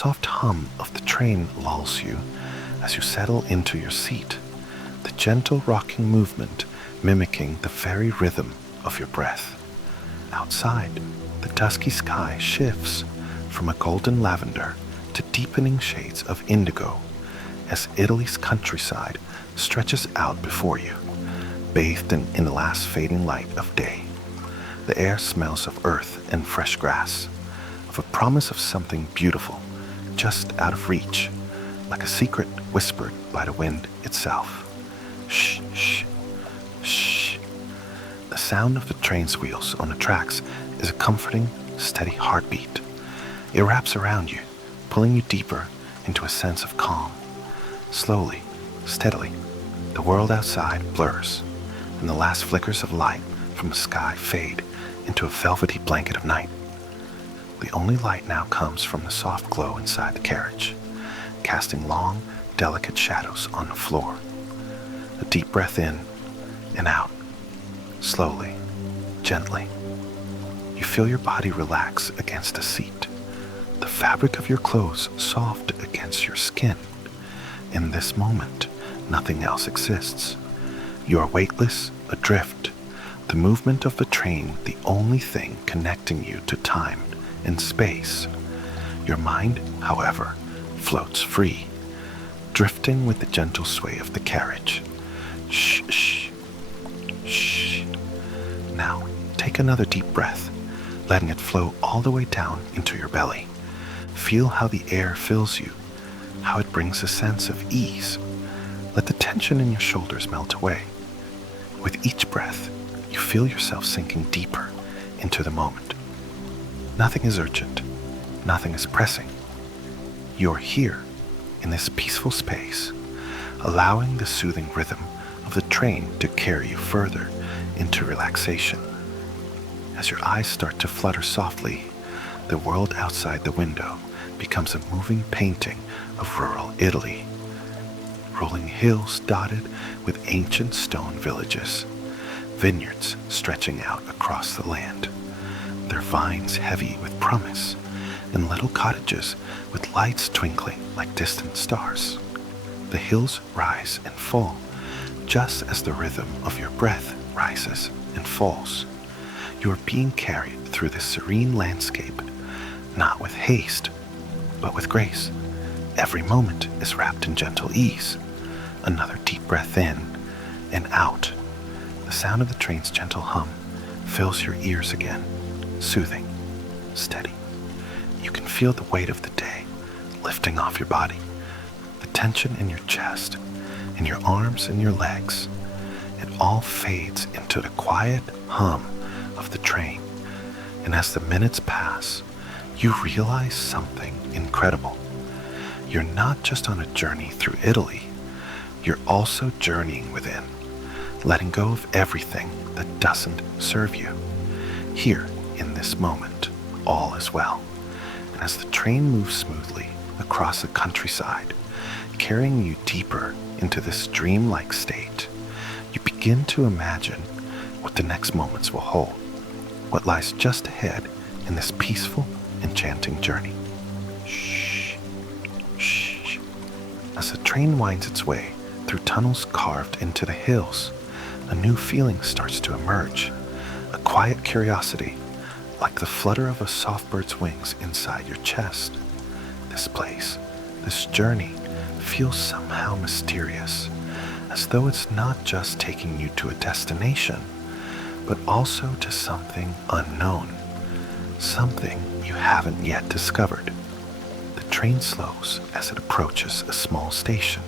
soft hum of the train lulls you as you settle into your seat, the gentle rocking movement mimicking the very rhythm of your breath. Outside, the dusky sky shifts from a golden lavender to deepening shades of indigo as Italy's countryside stretches out before you, bathed in the last fading light of day. The air smells of earth and fresh grass, of a promise of something beautiful just out of reach, like a secret whispered by the wind itself. Shh, shh, shh. The sound of the train's wheels on the tracks is a comforting, steady heartbeat. It wraps around you, pulling you deeper into a sense of calm. Slowly, steadily, the world outside blurs, and the last flickers of light from the sky fade into a velvety blanket of night. The only light now comes from the soft glow inside the carriage, casting long, delicate shadows on the floor. A deep breath in and out, slowly, gently. You feel your body relax against the seat, the fabric of your clothes soft against your skin. In this moment, nothing else exists. You are weightless, adrift, the movement of the train the only thing connecting you to time and space. Your mind, however, floats free, drifting with the gentle sway of the carriage. Shh, shh, shh. Now, take another deep breath, letting it flow all the way down into your belly. Feel how the air fills you, how it brings a sense of ease. Let the tension in your shoulders melt away. With each breath, you feel yourself sinking deeper into the moment. Nothing is urgent. Nothing is pressing. You're here in this peaceful space, allowing the soothing rhythm of the train to carry you further into relaxation. As your eyes start to flutter softly, the world outside the window becomes a moving painting of rural Italy. Rolling hills dotted with ancient stone villages, vineyards stretching out across the land, their vines heavy with promise, and little cottages with lights twinkling like distant stars. The hills rise and fall, just as the rhythm of your breath rises and falls. You are being carried through this serene landscape, not with haste, but with grace. Every moment is wrapped in gentle ease. Another deep breath in and out. The sound of the train's gentle hum fills your ears again, soothing, steady. You can feel the weight of the day lifting off your body, the tension in your chest, in your arms and your legs. It all fades into the quiet hum of the train, and as the minutes pass, you realize something incredible. You're not just on a journey through Italy, you're also journeying within, letting go of everything that doesn't serve you. Here, in this moment, all is well. And as the train moves smoothly across the countryside, carrying you deeper into this dreamlike state, you begin to imagine what the next moments will hold, what lies just ahead in this peaceful, enchanting journey. Shh, shh. As the train winds its way through tunnels carved into the hills, a new feeling starts to emerge, a quiet curiosity, like the flutter of a soft bird's wings inside your chest. This place, this journey, feels somehow mysterious, as though it's not just taking you to a destination, but also to something unknown, something you haven't yet discovered. The train slows as it approaches a small station,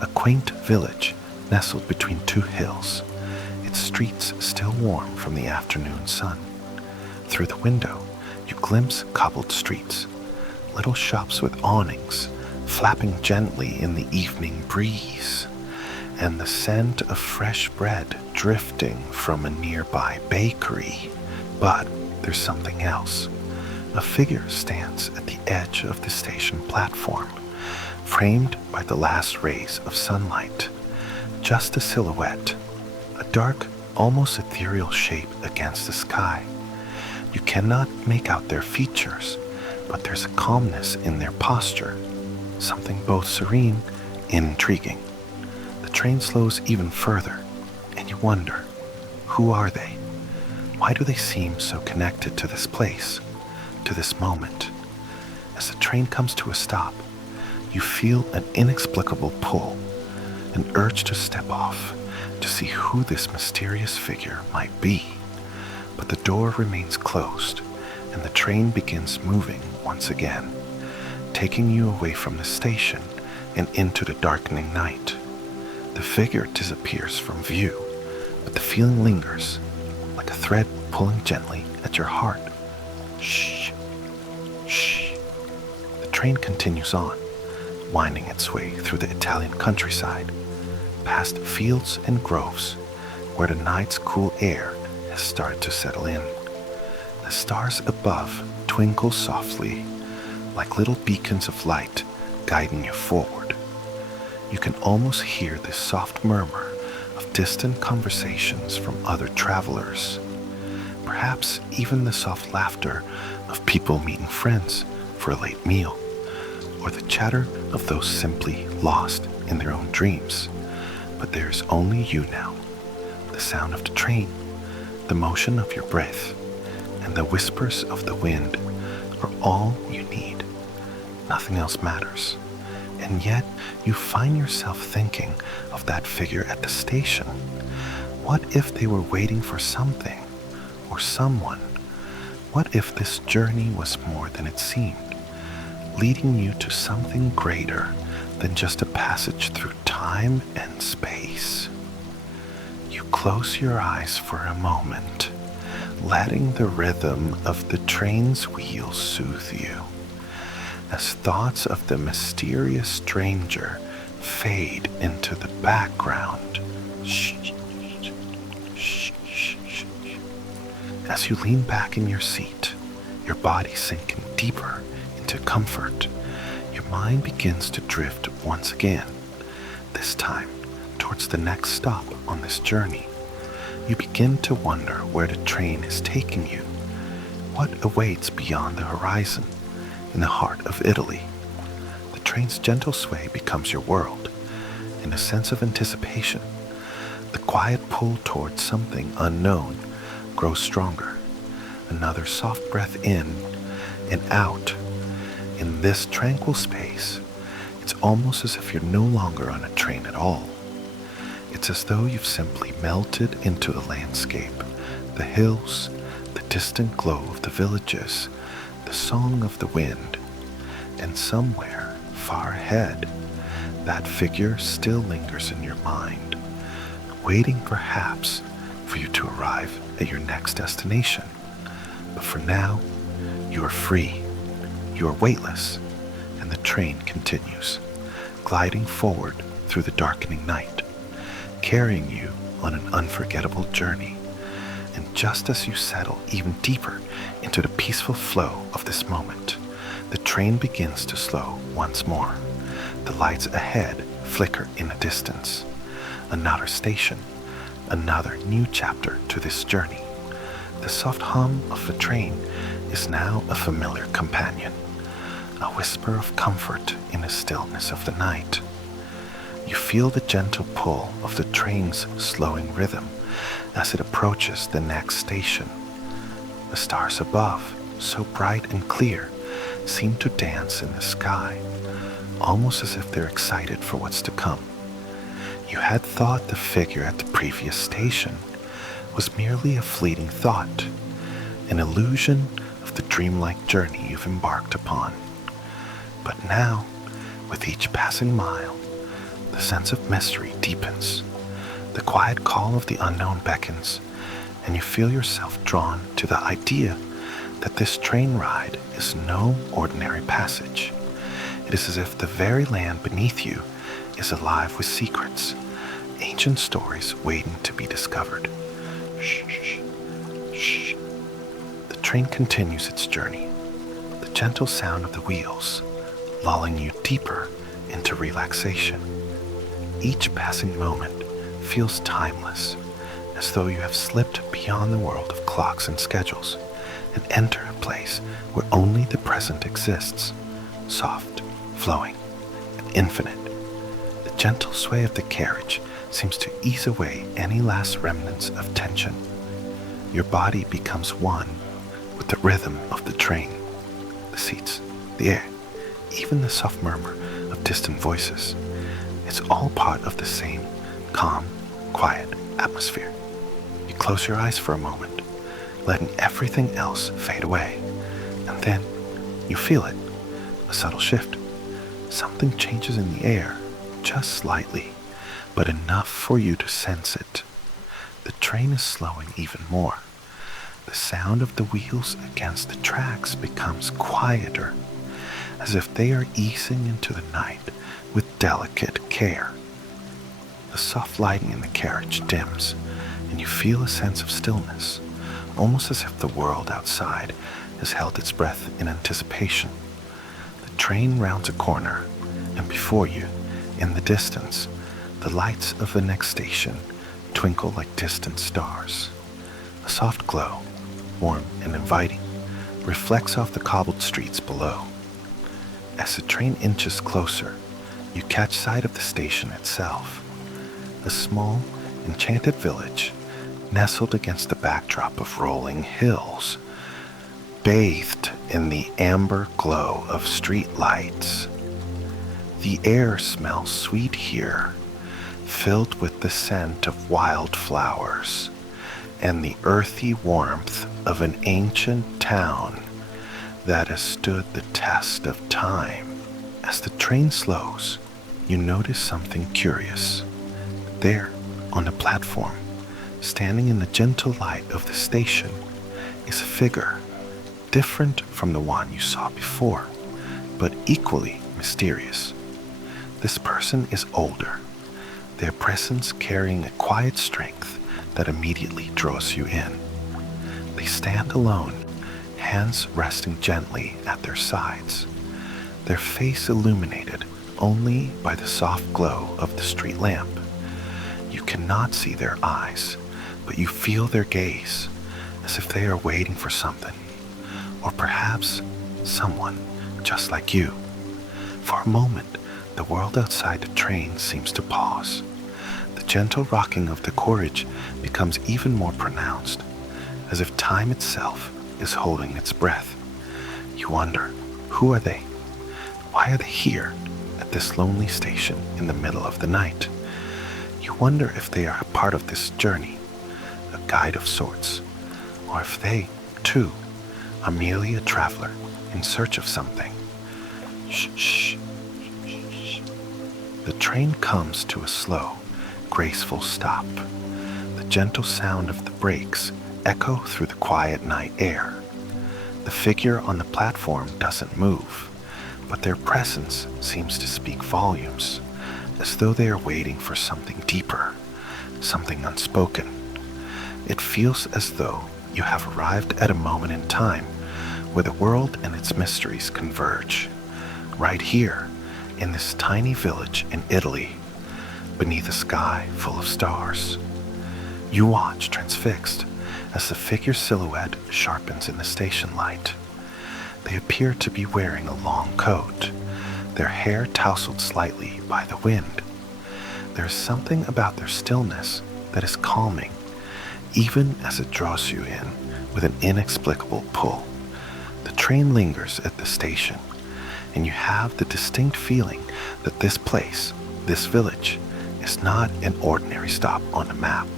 a quaint village nestled between two hills, its streets still warm from the afternoon sun. Through the window, you glimpse cobbled streets, little shops with awnings flapping gently in the evening breeze, and the scent of fresh bread drifting from a nearby bakery. But there's something else. A figure stands at the edge of the station platform, framed by the last rays of sunlight. Just a silhouette, a dark, almost ethereal shape against the sky. You cannot make out their features, but there's a calmness in their posture, something both serene and intriguing. The train slows even further, and you wonder, who are they? Why do they seem so connected to this place, to this moment? As the train comes to a stop, you feel an inexplicable pull, an urge to step off, to see who this mysterious figure might be. But the door remains closed, and the train begins moving once again, taking you away from the station and into the darkening night. The figure disappears from view, but the feeling lingers, like a thread pulling gently at your heart. Shh, shh. The train continues on, winding its way through the Italian countryside, past fields and groves, where the night's cool air has started to settle in. The stars above twinkle softly, like little beacons of light guiding you forward. You can almost hear the soft murmur of distant conversations from other travelers, perhaps even the soft laughter of people meeting friends for a late meal, or the chatter of those simply lost in their own dreams. But there's only you now, the sound of the train, the motion of your breath, and the whispers of the wind are all you need. Nothing else matters. And yet you find yourself thinking of that figure at the station. What if they were waiting for something or someone? What if this journey was more than it seemed, leading you to something greater than just a passage through time and space? You close your eyes for a moment, letting the rhythm of the train's wheels soothe you, as thoughts of the mysterious stranger fade into the background. Shh, shh, shh, shh. As you lean back in your seat, your body sinking deeper into comfort, your mind begins to drift once again, this time towards the next stop on this journey. You begin to wonder where the train is taking you, what awaits beyond the horizon in the heart of Italy. The train's gentle sway becomes your world, and a sense of anticipation, the quiet pull towards something unknown, grows stronger. Another soft breath in and out. In this tranquil space, it's almost as if you're no longer on a train at all. It's as though you've simply melted into the landscape, the hills, the distant glow of the villages, the song of the wind, and somewhere far ahead, that figure still lingers in your mind, waiting perhaps for you to arrive at your next destination. But for now, you are free, you are weightless, and the train continues, gliding forward through the darkening night, carrying you on an unforgettable journey. And just as you settle even deeper into the peaceful flow of this moment, the train begins to slow once more. The lights ahead flicker in the distance. Another station, another new chapter to this journey. The soft hum of the train is now a familiar companion, a whisper of comfort in the stillness of the night. You feel the gentle pull of the train's slowing rhythm as it approaches the next station. The stars above, so bright and clear, seem to dance in the sky, almost as if they're excited for what's to come. You had thought the figure at the previous station was merely a fleeting thought, an illusion of the dreamlike journey you've embarked upon. But now, with each passing mile, the sense of mystery deepens. The quiet call of the unknown beckons, and you feel yourself drawn to the idea that this train ride is no ordinary passage. It is as if the very land beneath you is alive with secrets, ancient stories waiting to be discovered. Shh, shh, shh. The train continues its journey, the gentle sound of the wheels lulling you deeper into relaxation. Each passing moment feels timeless, as though you have slipped beyond the world of clocks and schedules and enter a place where only the present exists, soft, flowing, and infinite. The gentle sway of the carriage seems to ease away any last remnants of tension. Your body becomes one with the rhythm of the train, the seats, the air, even the soft murmur of distant voices. It's all part of the same calm, quiet atmosphere. You close your eyes for a moment, letting everything else fade away. And then you feel it, a subtle shift. Something changes in the air, just slightly, but enough for you to sense it. The train is slowing even more. The sound of the wheels against the tracks becomes quieter, as if they are easing into the night with delicate care. The soft lighting in the carriage dims, and you feel a sense of stillness, almost as if the world outside has held its breath in anticipation. The train rounds a corner, and before you, in the distance, the lights of the next station twinkle like distant stars. A soft glow, warm and inviting, reflects off the cobbled streets below. As the train inches closer, you catch sight of the station itself, a small, enchanted village nestled against the backdrop of rolling hills, bathed in the amber glow of street lights. The air smells sweet here, filled with the scent of wildflowers and the earthy warmth of an ancient town that has stood the test of time. As the train slows, you notice something curious. There, on the platform, standing in the gentle light of the station, is a figure, different from the one you saw before, but equally mysterious. This person is older, their presence carrying a quiet strength that immediately draws you in. They stand alone, hands resting gently at their sides, their face illuminated only by the soft glow of the street lamp. You cannot see their eyes, but you feel their gaze, as if they are waiting for something, or perhaps someone just like you. For a moment, the world outside the train seems to pause. The gentle rocking of the carriage becomes even more pronounced, as if time itself is holding its breath. You wonder, who are they? Why are they here at this lonely station in the middle of the night? You wonder if they are a part of this journey, a guide of sorts, or if they, too, are merely a traveler in search of something. Shh, shh, shh, shh. The train comes to a slow, graceful stop. The gentle sound of the brakes echo through the quiet night air. The figure on the platform doesn't move, but their presence seems to speak volumes, as though they are waiting for something deeper, something unspoken. It feels as though you have arrived at a moment in time where the world and its mysteries converge. Right here, in this tiny village in Italy, beneath a sky full of stars. You watch transfixed as the figure's silhouette sharpens in the station light. They appear to be wearing a long coat, their hair tousled slightly by the wind. There is something about their stillness that is calming, even as it draws you in with an inexplicable pull. The train lingers at the station, and you have the distinct feeling that this place, this village, is not an ordinary stop on a map.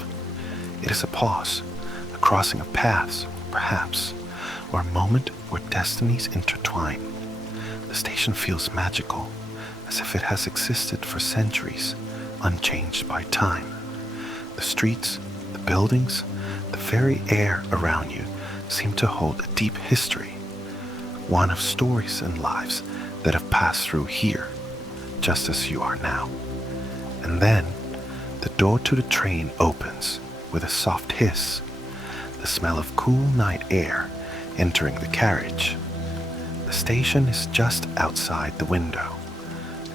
It is a pause, a crossing of paths, perhaps, or a moment where destinies intertwine. The station feels magical, as if it has existed for centuries, unchanged by time. The streets, the buildings, the very air around you seem to hold a deep history, one of stories and lives that have passed through here, just as you are now. And then, the door to the train opens with a soft hiss, the smell of cool night air entering the carriage. The station is just outside the window,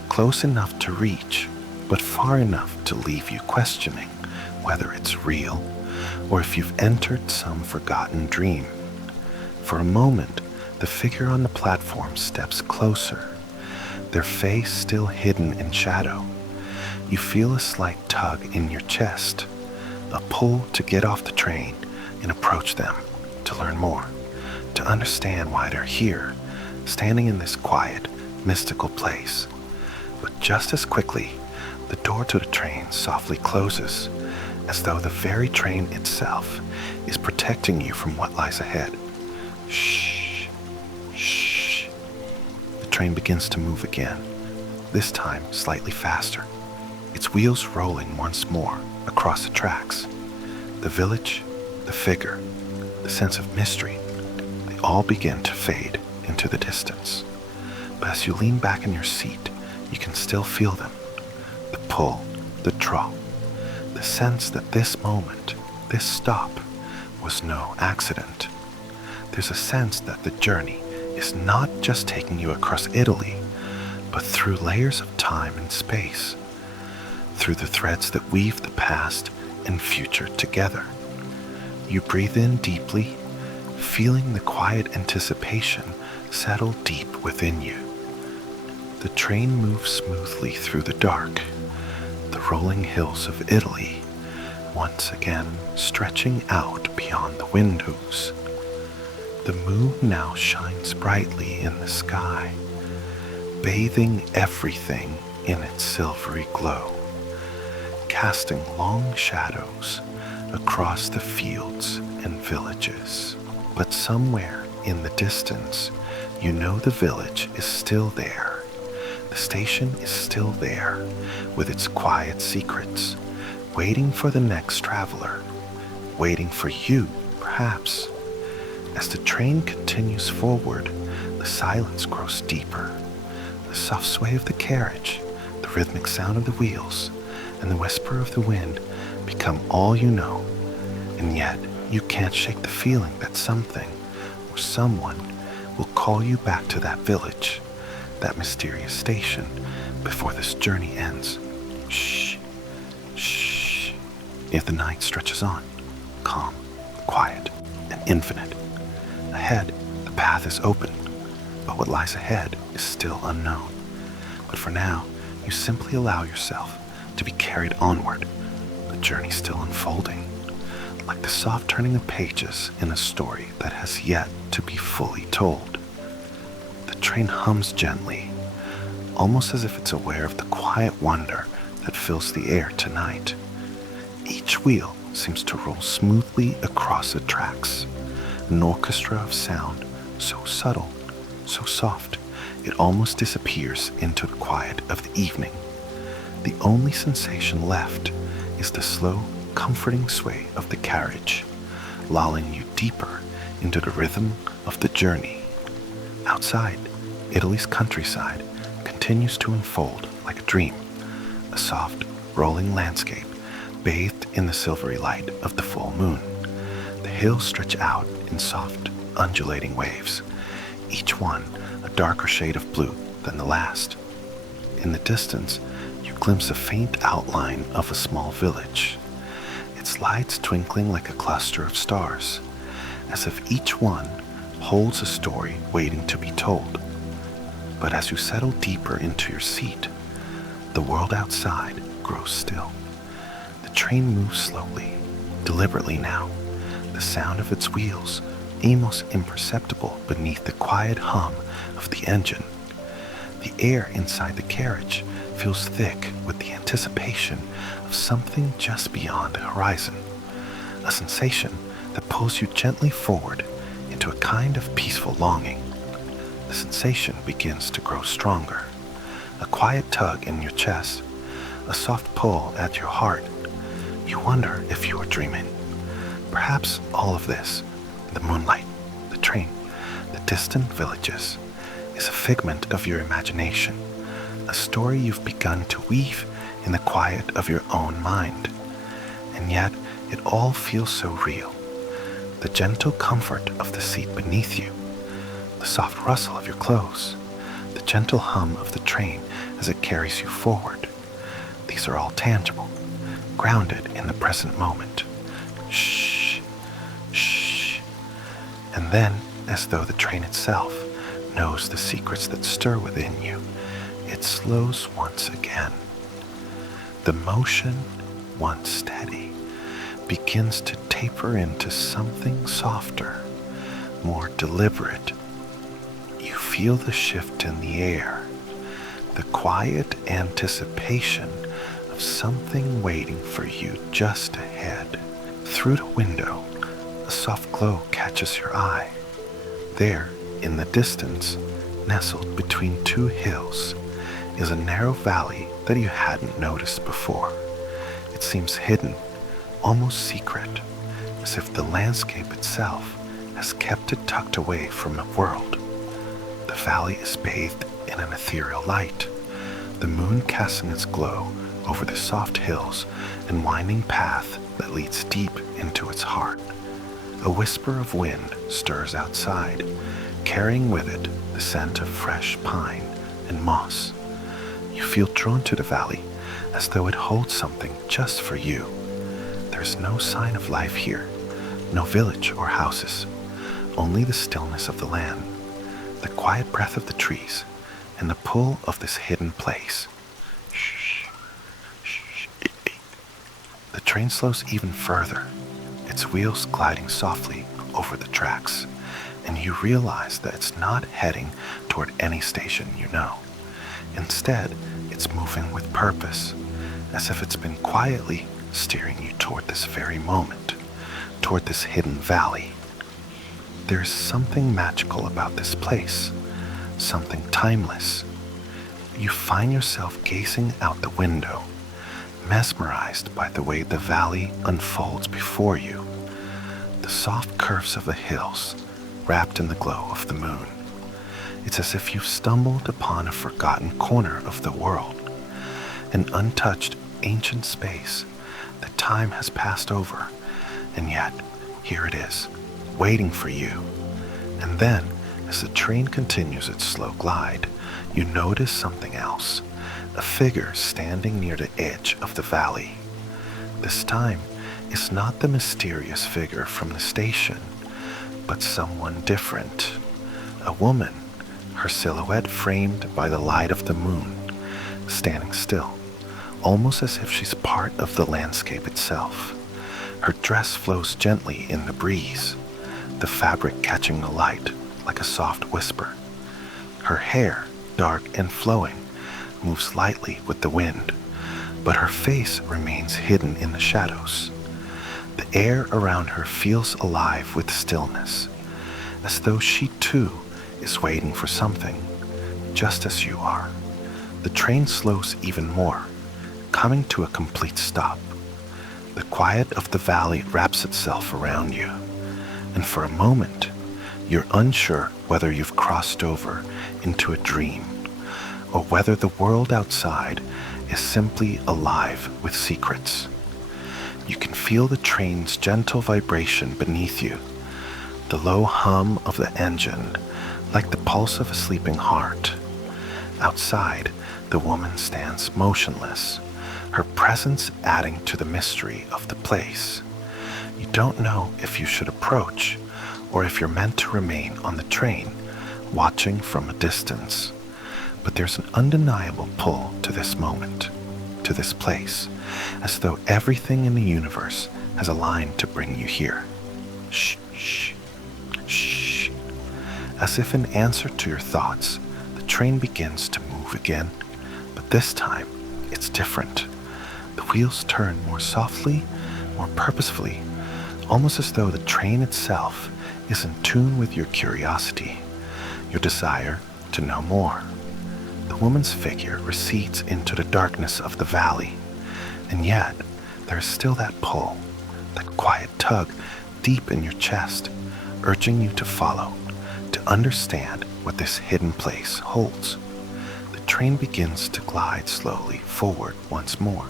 close enough to reach, but far enough to leave you questioning whether it's real or if you've entered some forgotten dream. For a moment, the figure on the platform steps closer, their face still hidden in shadow. You feel a slight tug in your chest, a pull to get off the train and approach them, to learn more, to understand why they're here, standing in this quiet, mystical place. But just as quickly, the door to the train softly closes, as though the very train itself is protecting you from what lies ahead. Shh, shh. The train begins to move again, this time slightly faster, its wheels rolling once more across the tracks. The village, the figure, the sense of mystery, they all begin to fade into the distance. But as you lean back in your seat, you can still feel them. The pull, the draw, the sense that this moment, this stop, was no accident. There's a sense that the journey is not just taking you across Italy, but through layers of time and space, through the threads that weave the past and future together. You breathe in deeply, feeling the quiet anticipation settle deep within you. The train moves smoothly through the dark, the rolling hills of Italy, once again stretching out beyond the windows. The moon now shines brightly in the sky, bathing everything in its silvery glow, casting long shadows across the fields and villages. But somewhere in the distance, you know the village is still there. The station is still there, with its quiet secrets, waiting for the next traveler, waiting for you, perhaps. As the train continues forward, the silence grows deeper. The soft sway of the carriage, the rhythmic sound of the wheels, and the whisper of the wind become all you know. And yet, you can't shake the feeling that something or someone will call you back to that village, that mysterious station, before this journey ends. Shh, shh. If the night stretches on, calm, quiet, and infinite. Ahead, the path is open, but what lies ahead is still unknown. But for now, you simply allow yourself to be carried onward, the journey still unfolding, like the soft turning of pages in a story that has yet to be fully told. The train hums gently, almost as if it's aware of the quiet wonder that fills the air tonight. Each wheel seems to roll smoothly across the tracks, an orchestra of sound so subtle, so soft, it almost disappears into the quiet of the evening. The only sensation left is the slow, comforting sway of the carriage, lulling you deeper into the rhythm of the journey. Outside, Italy's countryside continues to unfold like a dream, a soft, rolling landscape bathed in the silvery light of the full moon. The hills stretch out in soft, undulating waves, each one a darker shade of blue than the last. In the distance, you glimpse a faint outline of a small village, its lights twinkling like a cluster of stars, as if each one holds a story waiting to be told. But as you settle deeper into your seat, the world outside grows still. The train moves slowly, deliberately now, the sound of its wheels almost imperceptible beneath the quiet hum of the engine. The air inside the carriage feels thick with the anticipation of something just beyond the horizon, a sensation that pulls you gently forward into a kind of peaceful longing. The sensation begins to grow stronger, a quiet tug in your chest, a soft pull at your heart. You wonder if you are dreaming. Perhaps all of this, the moonlight, the train, the distant villages, is a figment of your imagination, a story you've begun to weave in the quiet of your own mind. And yet, it all feels so real. The gentle comfort of the seat beneath you, the soft rustle of your clothes, the gentle hum of the train as it carries you forward. These are all tangible, grounded in the present moment. Shh, shh. And then, as though the train itself knows the secrets that stir within you, it slows once again. The motion, once steady, begins to taper into something softer, more deliberate. You feel the shift in the air, the quiet anticipation of something waiting for you just ahead. Through the window, a soft glow catches your eye. There, in the distance, nestled between two hills, is a narrow valley that you hadn't noticed before. It seems hidden, almost secret, as if the landscape itself has kept it tucked away from the world. The valley is bathed in an ethereal light, the moon casting its glow over the soft hills and winding path that leads deep into its heart. A whisper of wind stirs outside, carrying with it the scent of fresh pine and moss. You feel drawn to the valley as though it holds something just for you. There's no sign of life here, no village or houses, only the stillness of the land, the quiet breath of the trees, and the pull of this hidden place. Shh, shh. The train slows even further, its wheels gliding softly over the tracks, and you realize that it's not heading toward any station you know. Instead, it's moving with purpose, as if it's been quietly steering you toward this very moment, toward this hidden valley. There's something magical about this place, something timeless. You find yourself gazing out the window, mesmerized by the way the valley unfolds before you, the soft curves of the hills wrapped in the glow of the moon. It's as if you've stumbled upon a forgotten corner of the world, an untouched ancient space that time has passed over, and yet here it is, waiting for you. And then, as the train continues its slow glide, you notice something else, a figure standing near the edge of the valley. This time, it's not the mysterious figure from the station, but someone different. A woman, her silhouette framed by the light of the moon, standing still, almost as if she's part of the landscape itself. Her dress flows gently in the breeze, the fabric catching the light like a soft whisper. Her hair, dark and flowing, moves lightly with the wind, but her face remains hidden in the shadows. The air around her feels alive with stillness, as though she too is waiting for something, just as you are. The train slows even more, coming to a complete stop. The quiet of the valley wraps itself around you, and for a moment, you're unsure whether you've crossed over into a dream, or whether the world outside is simply alive with secrets. You can feel the train's gentle vibration beneath you, the low hum of the engine, like the pulse of a sleeping heart. Outside, the woman stands motionless, her presence adding to the mystery of the place. You don't know if you should approach, or if you're meant to remain on the train, watching from a distance. But there's an undeniable pull to this moment, to this place, as though everything in the universe has aligned to bring you here. Shh, shh, shh. As if in answer to your thoughts, the train begins to move again, but this time it's different. The wheels turn more softly, more purposefully, almost as though the train itself is in tune with your curiosity, your desire to know more. The woman's figure recedes into the darkness of the valley, and yet there is still that pull, that quiet tug deep in your chest, urging you to follow, to understand what this hidden place holds. The train begins to glide slowly forward once more,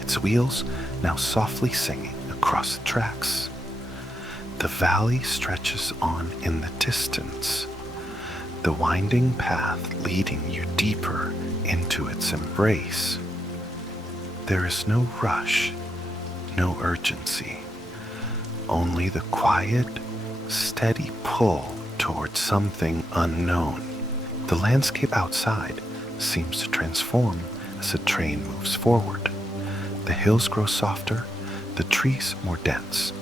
its wheels now softly singing across the tracks. The valley stretches on in the distance, the winding path leading you deeper into its embrace. There is no rush, no urgency, only the quiet, steady pull towards something unknown. The landscape outside seems to transform as the train moves forward. The hills grow softer, the trees more dense,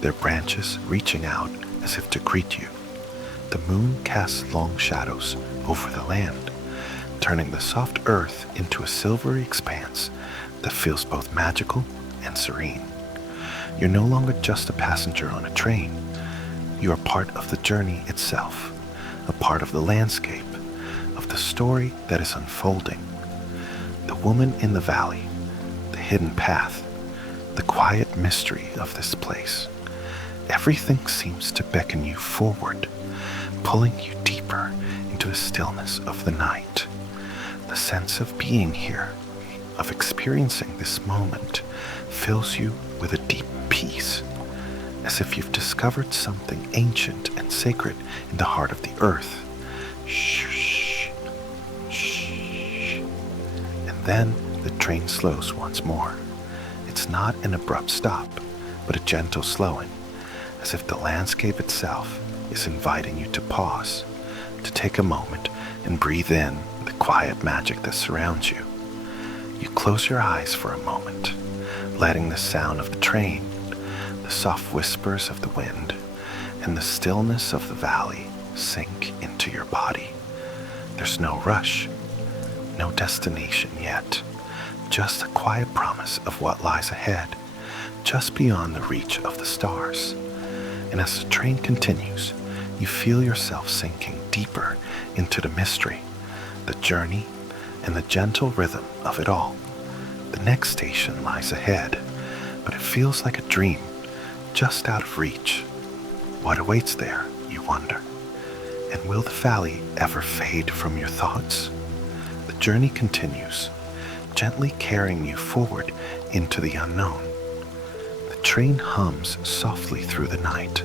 their branches reaching out as if to greet you. The moon casts long shadows over the land, turning the soft earth into a silvery expanse that feels both magical and serene. You're no longer just a passenger on a train. You are part of the journey itself, a part of the landscape, of the story that is unfolding. The woman in the valley, the hidden path, the quiet mystery of this place. Everything seems to beckon you forward, pulling you deeper into the stillness of the night. The sense of being here, of experiencing this moment, fills you with a deep peace, as if you've discovered something ancient and sacred in the heart of the earth. Shh, shh. And then the train slows once more. It's not an abrupt stop, but a gentle slowing, as if the landscape itself is inviting you to pause, to take a moment and breathe in the quiet magic that surrounds you. You close your eyes for a moment, letting the sound of the train, the soft whispers of the wind, and the stillness of the valley sink into your body. There's no rush, no destination yet, just a quiet promise of what lies ahead, just beyond the reach of the stars. And as the train continues, you feel yourself sinking deeper into the mystery, the journey, and the gentle rhythm of it all. The next station lies ahead, but it feels like a dream, just out of reach. What awaits there, you wonder? And will the valley ever fade from your thoughts? The journey continues, gently carrying you forward into the unknown. The train hums softly through the night,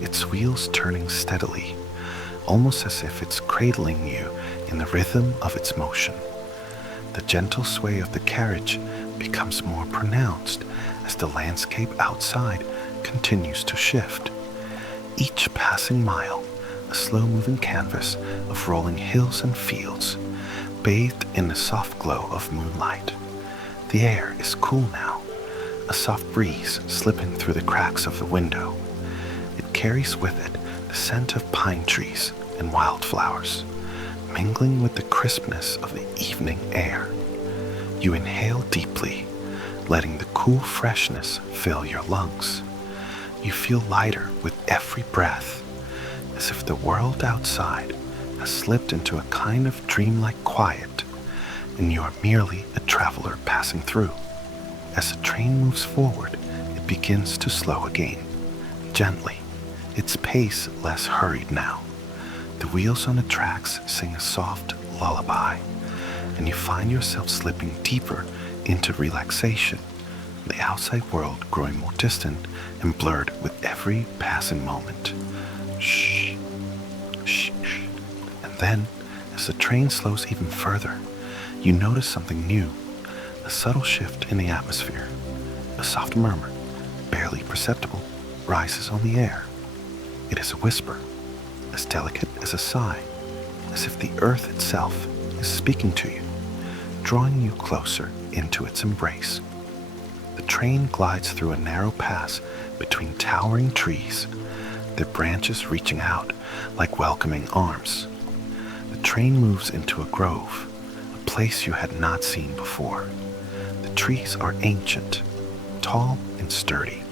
its wheels turning steadily, almost as if it's cradling you in the rhythm of its motion. The gentle sway of the carriage becomes more pronounced as the landscape outside continues to shift. Each passing mile, a slow-moving canvas of rolling hills and fields, bathed in the soft glow of moonlight. The air is cool now, a soft breeze slipping through the cracks of the window. It carries with it the scent of pine trees and wildflowers, mingling with the crispness of the evening air. You inhale deeply, letting the cool freshness fill your lungs. You feel lighter with every breath, as if the world outside has slipped into a kind of dreamlike quiet, and you are merely a traveler passing through. As the train moves forward, it begins to slow again, gently, its pace less hurried now. The wheels on the tracks sing a soft lullaby, and you find yourself slipping deeper into relaxation, the outside world growing more distant and blurred with every passing moment. Shh, shh, shh. And then, as the train slows even further, you notice something new, a subtle shift in the atmosphere. A soft murmur, barely perceptible, rises on the air. It is a whisper, as delicate as a sigh, as if the earth itself is speaking to you, drawing you closer into its embrace. The train glides through a narrow pass between towering trees, their branches reaching out like welcoming arms. The train moves into a grove, a place you had not seen before. The trees are ancient, tall and sturdy,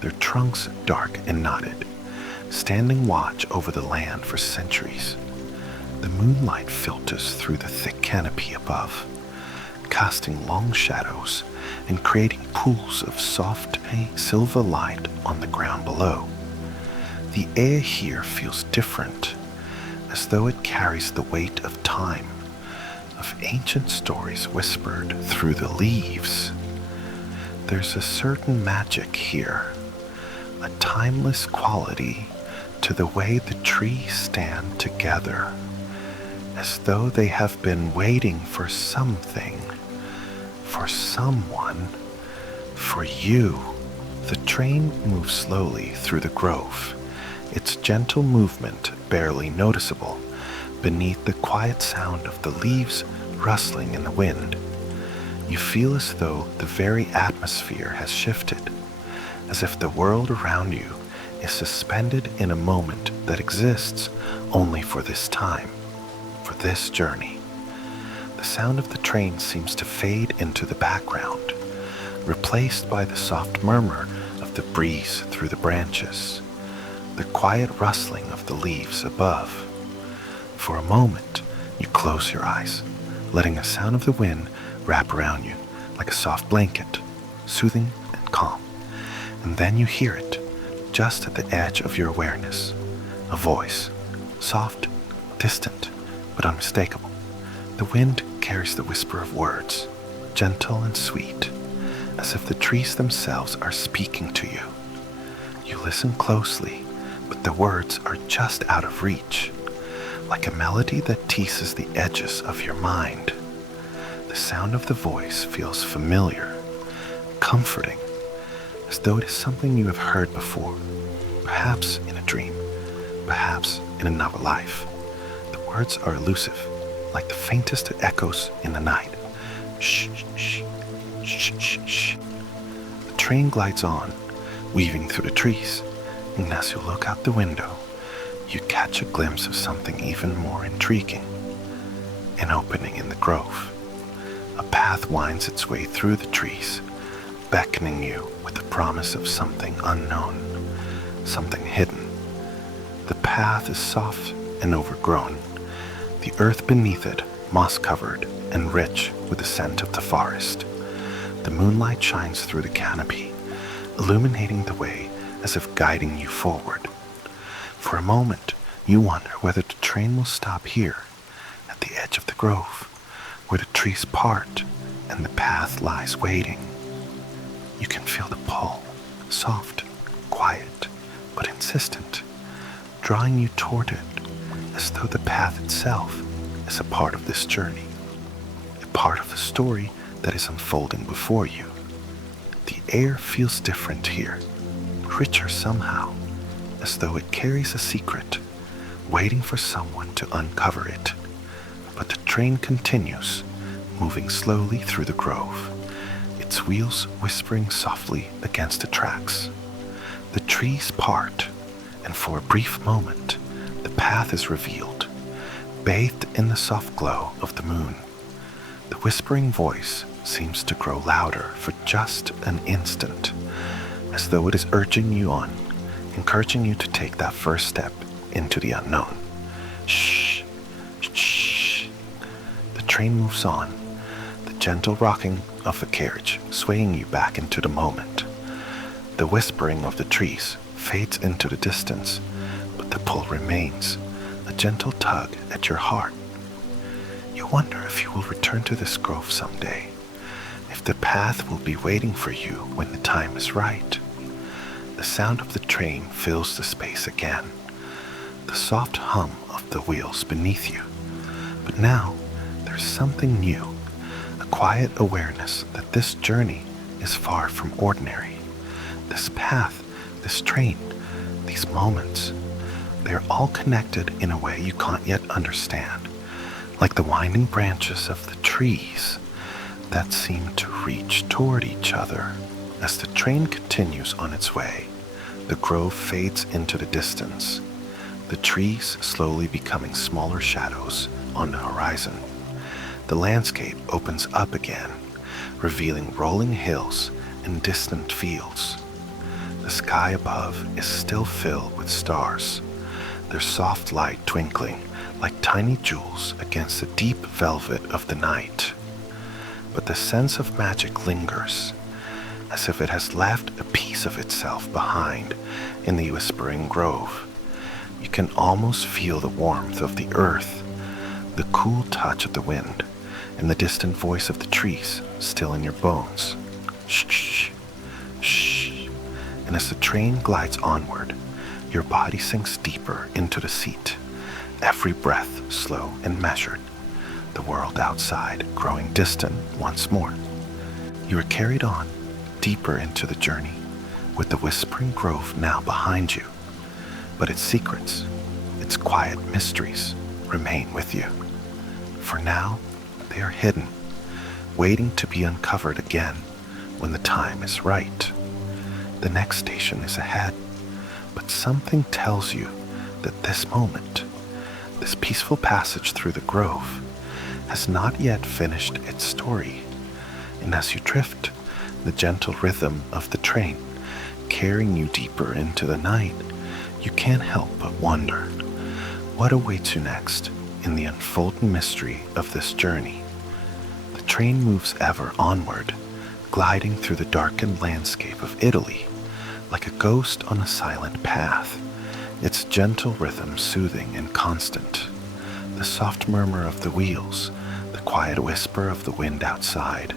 their trunks dark and knotted, standing watch over the land for centuries. The moonlight filters through the thick canopy above, casting long shadows and creating pools of soft silver light on the ground below. The air here feels different, as though it carries the weight of time, of ancient stories whispered through the leaves. There's a certain magic here, a timeless quality to the way the trees stand together, as though they have been waiting for something, for someone, for you. The train moves slowly through the grove, its gentle movement barely noticeable beneath the quiet sound of the leaves rustling in the wind. You feel as though the very atmosphere has shifted, as if the world around you is suspended in a moment that exists only for this time, for this journey. The sound of the train seems to fade into the background, replaced by the soft murmur of the breeze through the branches, the quiet rustling of the leaves above. For a moment, you close your eyes, letting the sound of the wind wrap around you like a soft blanket, soothing and calm. And then you hear it, just at the edge of your awareness, a voice, soft, distant, but unmistakable. The wind carries the whisper of words, gentle and sweet, as if the trees themselves are speaking to you. You listen closely, but the words are just out of reach, like a melody that teases the edges of your mind. The sound of the voice feels familiar, comforting, as though it is something you have heard before, perhaps in a dream, perhaps in another life. The words are elusive, like the faintest echoes in the night. Shh, shh, shh, shh, shh. The train glides on, weaving through the trees, and as you look out the window, you catch a glimpse of something even more intriguing. An opening in the grove. A path winds its way through the trees, beckoning you with the promise of something unknown, something hidden. The path is soft and overgrown, the earth beneath it moss-covered and rich with the scent of the forest. The moonlight shines through the canopy, illuminating the way as if guiding you forward. For a moment, you wonder whether the train will stop here, at the edge of the grove, where the trees part and the path lies waiting. You can feel the pull, soft, quiet, but insistent, drawing you toward it, as though the path itself is a part of this journey, a part of the story that is unfolding before you. The air feels different here, richer somehow, as though it carries a secret, waiting for someone to uncover it. But the train continues, moving slowly through the grove, its wheels whispering softly against the tracks. The trees part, and for a brief moment, the path is revealed, bathed in the soft glow of the moon. The whispering voice seems to grow louder for just an instant, as though it is urging you on, encouraging you to take that first step into the unknown. Shh, shh. The train moves on, the gentle rocking of the carriage swaying you back into the moment. The whispering of the trees fades into the distance, but the pull remains, a gentle tug at your heart. You wonder if you will return to this grove someday, if the path will be waiting for you when the time is right. The sound of the train fills the space again, the soft hum of the wheels beneath you. But now, there's something new, a quiet awareness that this journey is far from ordinary. This path, this train, these moments, they're all connected in a way you can't yet understand, like the winding branches of the trees that seem to reach toward each other. As the train continues on its way, the grove fades into the distance, the trees slowly becoming smaller shadows on the horizon. The landscape opens up again, revealing rolling hills and distant fields. The sky above is still filled with stars, their soft light twinkling like tiny jewels against the deep velvet of the night. But the sense of magic lingers, as if it has left a piece of itself behind in the whispering grove. You can almost feel the warmth of the earth, the cool touch of the wind, and the distant voice of the trees still in your bones. Shh, shh, shh. And as the train glides onward, your body sinks deeper into the seat, every breath slow and measured, the world outside growing distant once more. You are carried on, deeper into the journey, with the whispering grove now behind you. But its secrets, its its quiet mysteries remain with you. For now, they are hidden, waiting to be uncovered again when the time is right. The next station is ahead, but something tells you that this moment, this peaceful passage through the grove, has not yet finished its story. And as you drift, the gentle rhythm of the train carrying you deeper into the night, you can't help but wonder what awaits you next in the unfolding mystery of this journey. The train moves ever onward, gliding through the darkened landscape of Italy, like a ghost on a silent path, its gentle rhythm soothing and constant. The soft murmur of the wheels, the quiet whisper of the wind outside,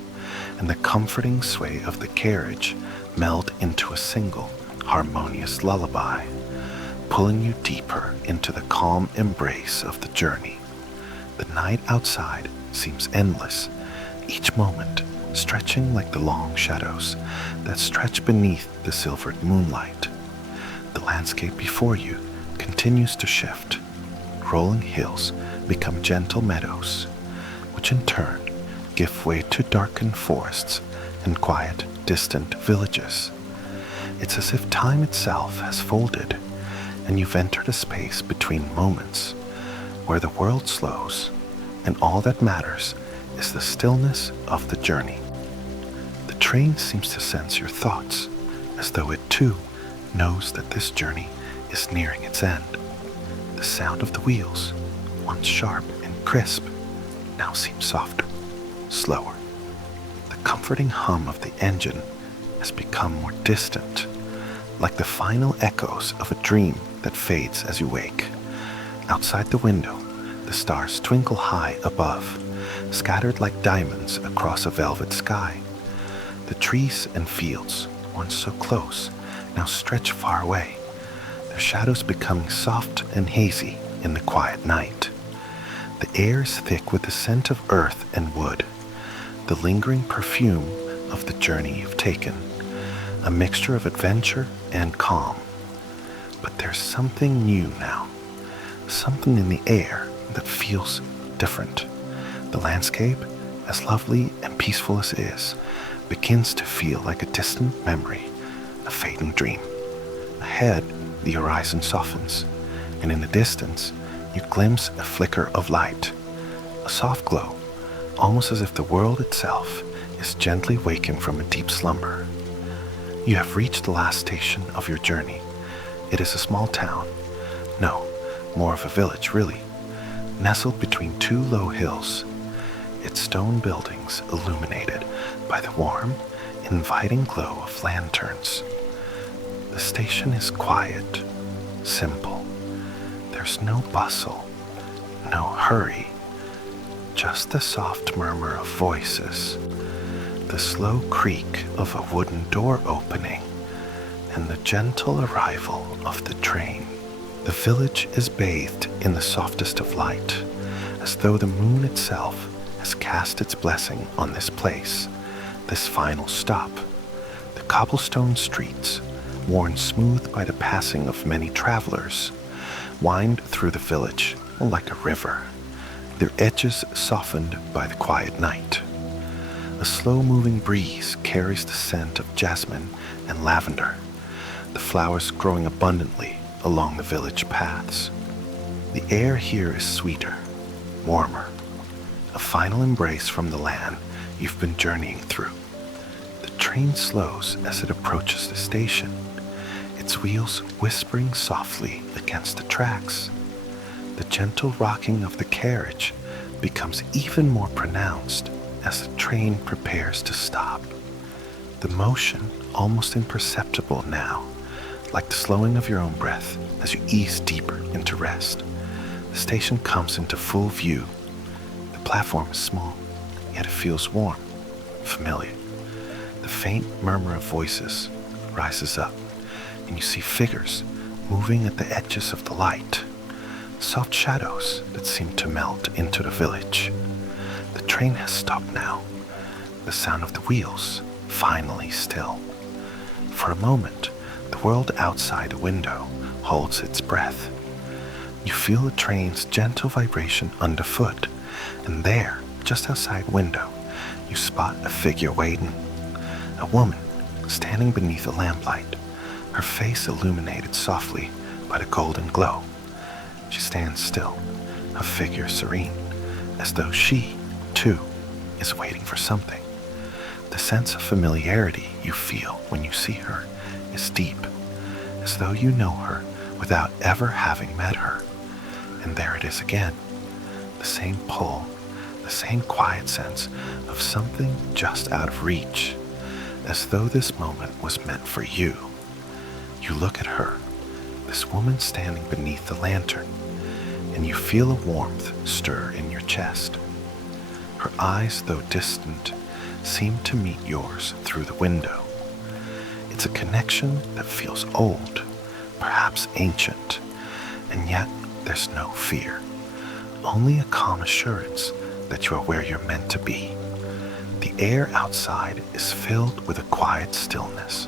and the comforting sway of the carriage meld into a single, harmonious lullaby, pulling you deeper into the calm embrace of the journey. The night outside seems endless, each moment stretching like the long shadows that stretch beneath the silvered moonlight. The landscape before you continues to shift. Rolling hills become gentle meadows, which in turn give way to darkened forests and quiet, distant villages. It's as if time itself has folded, and you've entered a space between moments where the world slows, and all that matters is the stillness of the journey. The train seems to sense your thoughts, as though it too knows that this journey is nearing its end. The sound of the wheels, once sharp and crisp, now seems softer, slower. The comforting hum of the engine has become more distant, like the final echoes of a dream that fades as you wake. Outside the window, the stars twinkle high above, scattered like diamonds across a velvet sky. The trees and fields, once so close, now stretch far away, their shadows becoming soft and hazy in the quiet night. The air is thick with the scent of earth and wood, the lingering perfume of the journey you've taken, a mixture of adventure and calm. But there's something new now, something in the air that feels different. The landscape, as lovely and peaceful as it is, begins to feel like a distant memory, a fading dream. Ahead, the horizon softens, and in the distance, you glimpse a flicker of light, a soft glow, almost as if the world itself is gently waking from a deep slumber. You have reached the last station of your journey. It is a small town. No, more of a village, really, nestled between two low hills, its stone buildings illuminated by the warm, inviting glow of lanterns. The station is quiet, simple. There's no bustle, no hurry, just the soft murmur of voices, the slow creak of a wooden door opening, and the gentle arrival of the train. The village is bathed in the softest of light, as though the moon itself has cast its blessing on this place, this final stop. The cobblestone streets, worn smooth by the passing of many travelers, wind through the village like a river, their edges softened by the quiet night. A slow-moving breeze carries the scent of jasmine and lavender, the flowers growing abundantly along the village paths. The air here is sweeter, warmer, a final embrace from the land you've been journeying through. The train slows as it approaches the station, its wheels whispering softly against the tracks. The gentle rocking of the carriage becomes even more pronounced as the train prepares to stop. The motion almost imperceptible now, like the slowing of your own breath as you ease deeper into rest. The station comes into full view. The platform is small, yet it feels warm, familiar. The faint murmur of voices rises up, and you see figures moving at the edges of the light, soft shadows that seem to melt into the village. The train has stopped now, the sound of the wheels finally still. For a moment, the world outside the window holds its breath. You feel the train's gentle vibration underfoot, and there, just outside window, you spot a figure waiting. A woman, standing beneath a lamplight, her face illuminated softly by the golden glow. She stands still, her figure serene, as though she, too, is waiting for something. The sense of familiarity you feel when you see her is deep, as though you know her without ever having met her. And there it is again, the same pull, the same quiet sense of something just out of reach, as though this moment was meant for you. You look at her, this woman standing beneath the lantern, and you feel a warmth stir in your chest. Her eyes, though distant, seem to meet yours through the window. It's a connection that feels old, perhaps ancient, and yet there's no fear, only a calm assurance that you are where you're meant to be. The air outside is filled with a quiet stillness,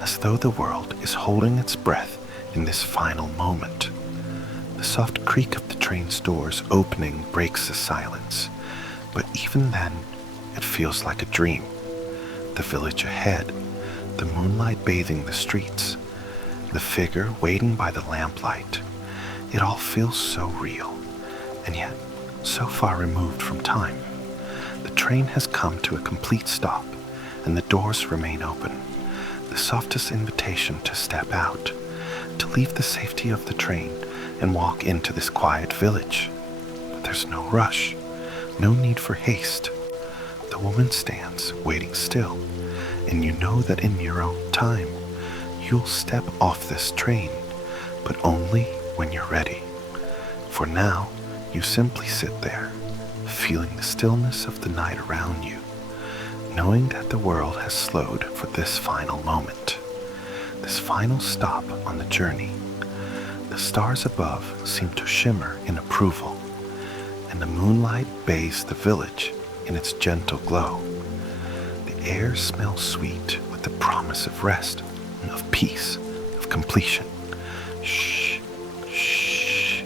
as though the world is holding its breath in this final moment. The soft creak of the train's doors opening breaks the silence, but even then, it feels like a dream. The village ahead, the moonlight bathing the streets, the figure waiting by the lamplight, it all feels so real, and yet so far removed from time. The train has come to a complete stop, and the doors remain open, the softest invitation to step out, to leave the safety of the train and walk into this quiet village. But there's no rush, no need for haste. The woman stands, waiting still, and you know that in your own time, you'll step off this train, but only when you're ready. For now, you simply sit there, feeling the stillness of the night around you, knowing that the world has slowed for this final moment, this final stop on the journey. The stars above seem to shimmer in approval, and the moonlight bathes the village in its gentle glow. The air smells sweet with the promise of rest, of peace, of completion. Shh, shh.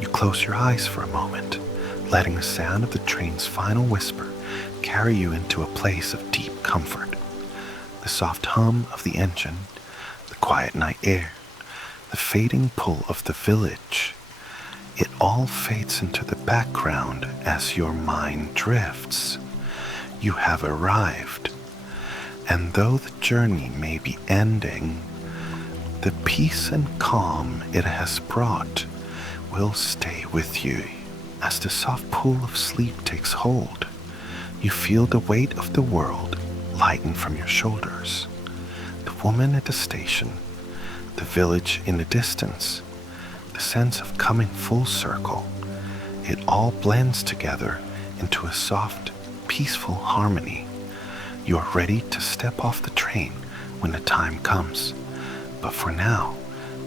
You close your eyes for a moment, letting the sound of the train's final whisper carry you into a place of deep comfort. The soft hum of the engine, the quiet night air, the fading pull of the village, it all fades into the background as your mind drifts. You have arrived, and though the journey may be ending, the peace and calm it has brought will stay with you. As the soft pull of sleep takes hold, you feel the weight of the world lighten from your shoulders. The woman at the station, the village in the distance, the sense of coming full circle, it all blends together into a soft, peaceful harmony. You are ready to step off the train when the time comes. But for now,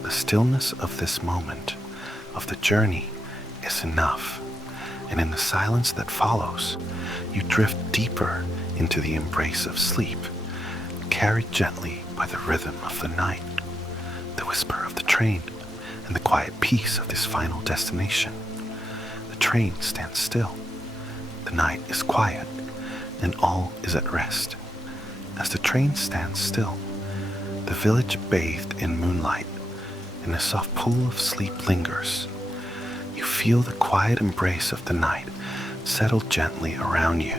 the stillness of this moment, of the journey, is enough. And in the silence that follows, you drift deeper into the embrace of sleep, carried gently by the rhythm of the night, the whisper of the train, and the quiet peace of this final destination. The train stands still. The night is quiet, and all is at rest. As the train stands still, the village bathed in moonlight, and a soft pool of sleep lingers. You feel the quiet embrace of the night settle gently around you.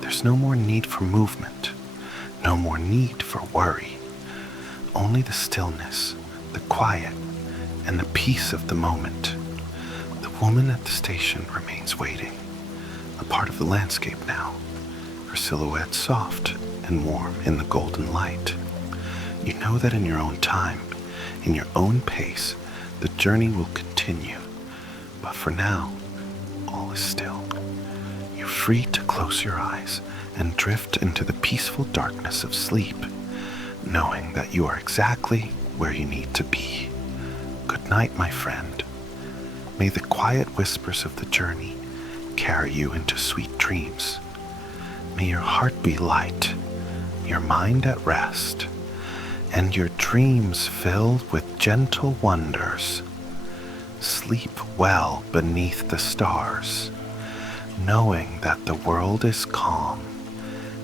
There's no more need for movement, no more need for worry. Only the stillness, the quiet, and the peace of the moment. The woman at the station remains waiting, a part of the landscape now, her silhouette soft and warm in the golden light. You know that in your own time, in your own pace, the journey will continue. But for now, all is still. You're free to close your eyes and drift into the peaceful darkness of sleep, knowing that you are exactly where you need to be. Good night, my friend. May the quiet whispers of the journey carry you into sweet dreams. May your heart be light, your mind at rest, and your dreams filled with gentle wonders. Sleep well beneath the stars, knowing that the world is calm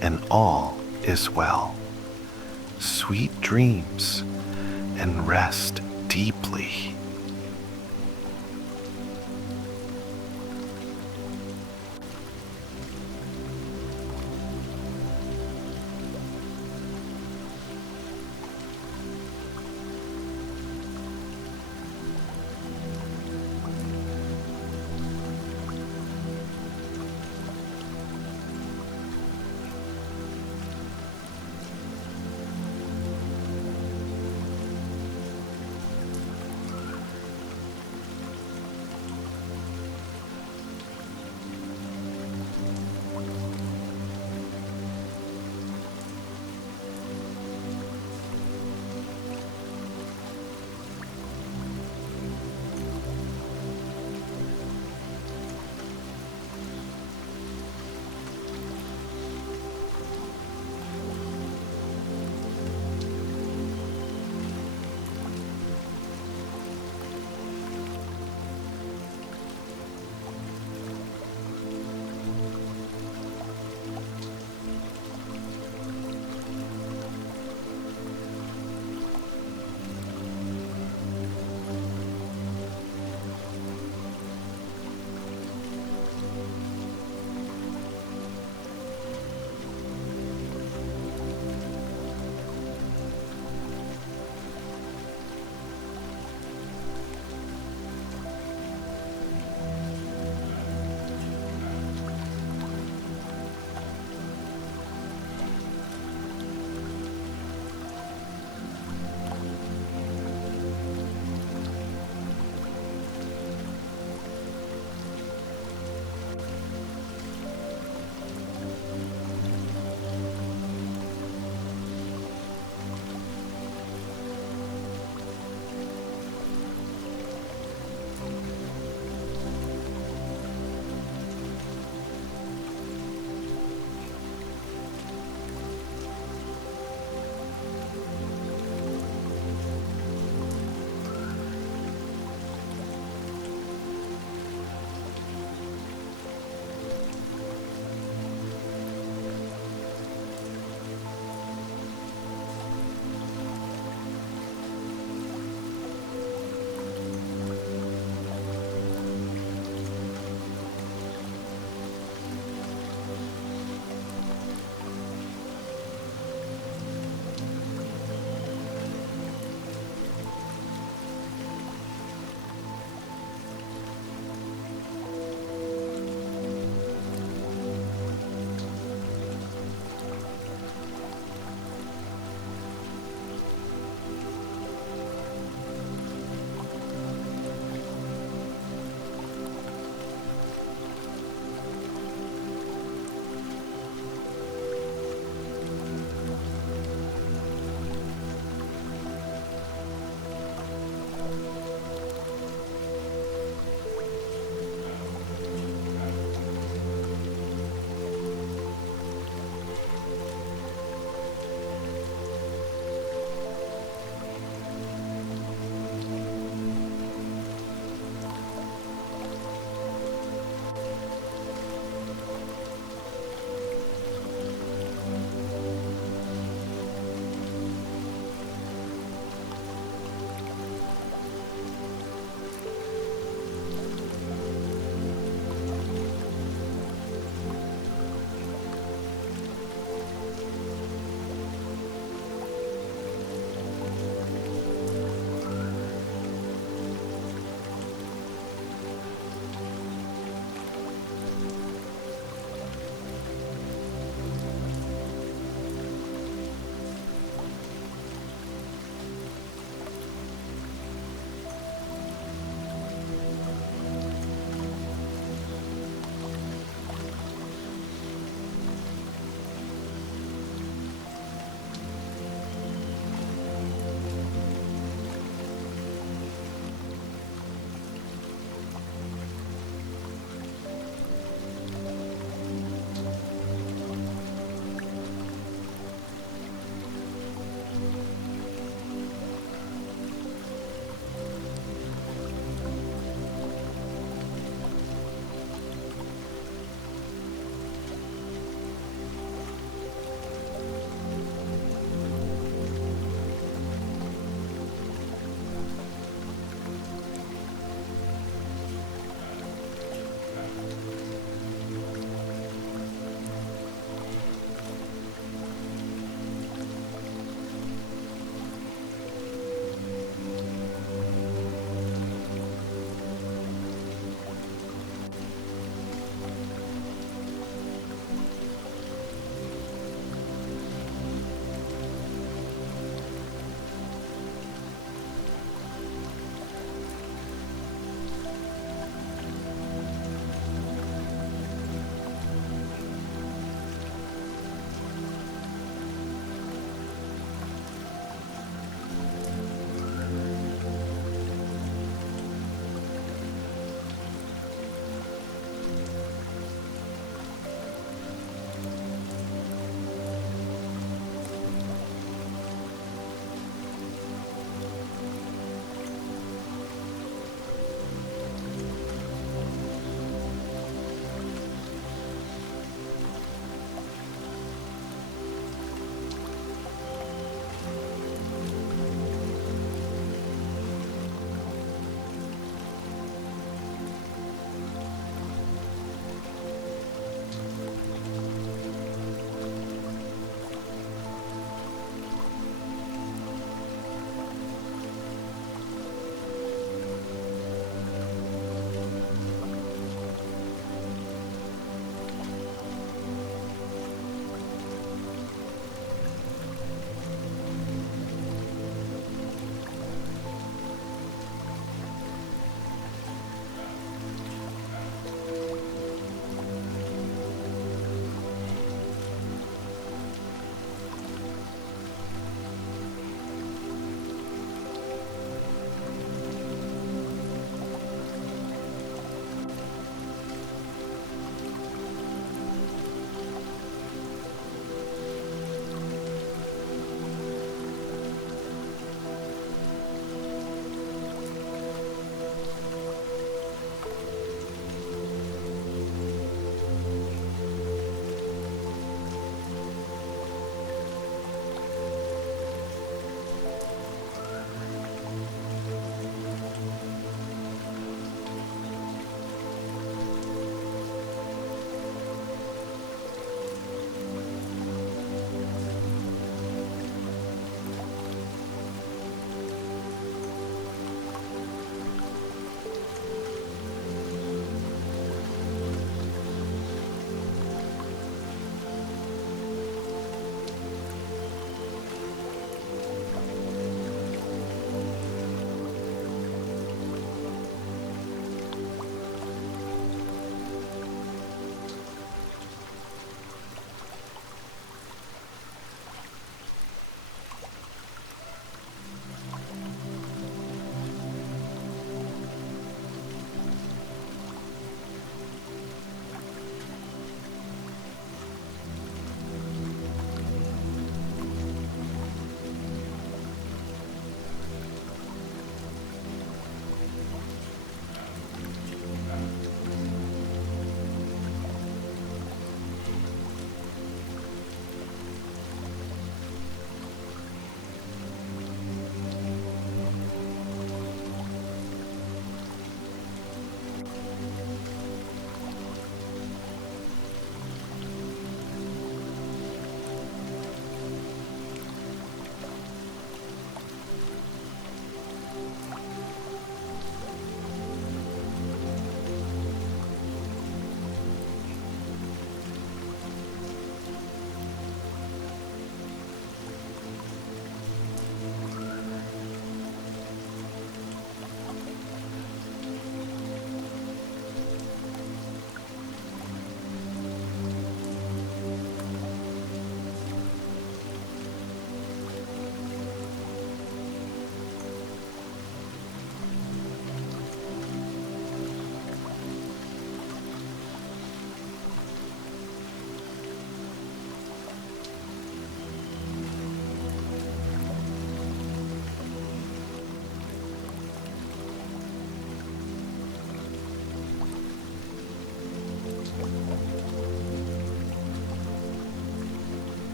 and all is well. Sweet dreams and rest deeply